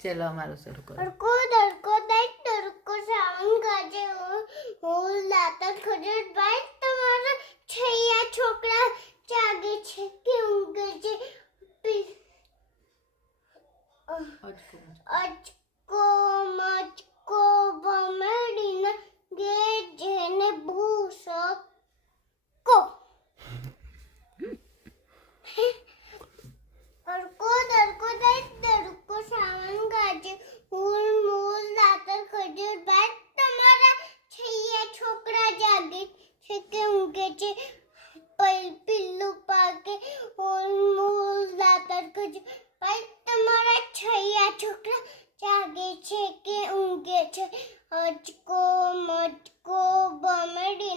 ચલો અમારું શરૂ કરો. તડકો દાઈ તડકો સાવન ગાજે હું લાતા ખજૂર ભાઈ તમારા છૈયા છોકરા જાગે છે કે ઊંઘે છે અચકો મચકો ભમડીને ગે જેને ભૂસકો તડકો દાઈ તડકો સાવન ગાજે હું લાતા ખજૂર ભાઈ તમારા છૈયા છોકરા જાગે છે કે ઊંઘે છે પિલ્લું પાકે હું લાતા ખજૂર ભાઈ તમારા છૈયા છોકરા જાગે છે કે ઊંઘે છે અચકો મચકો ભમડી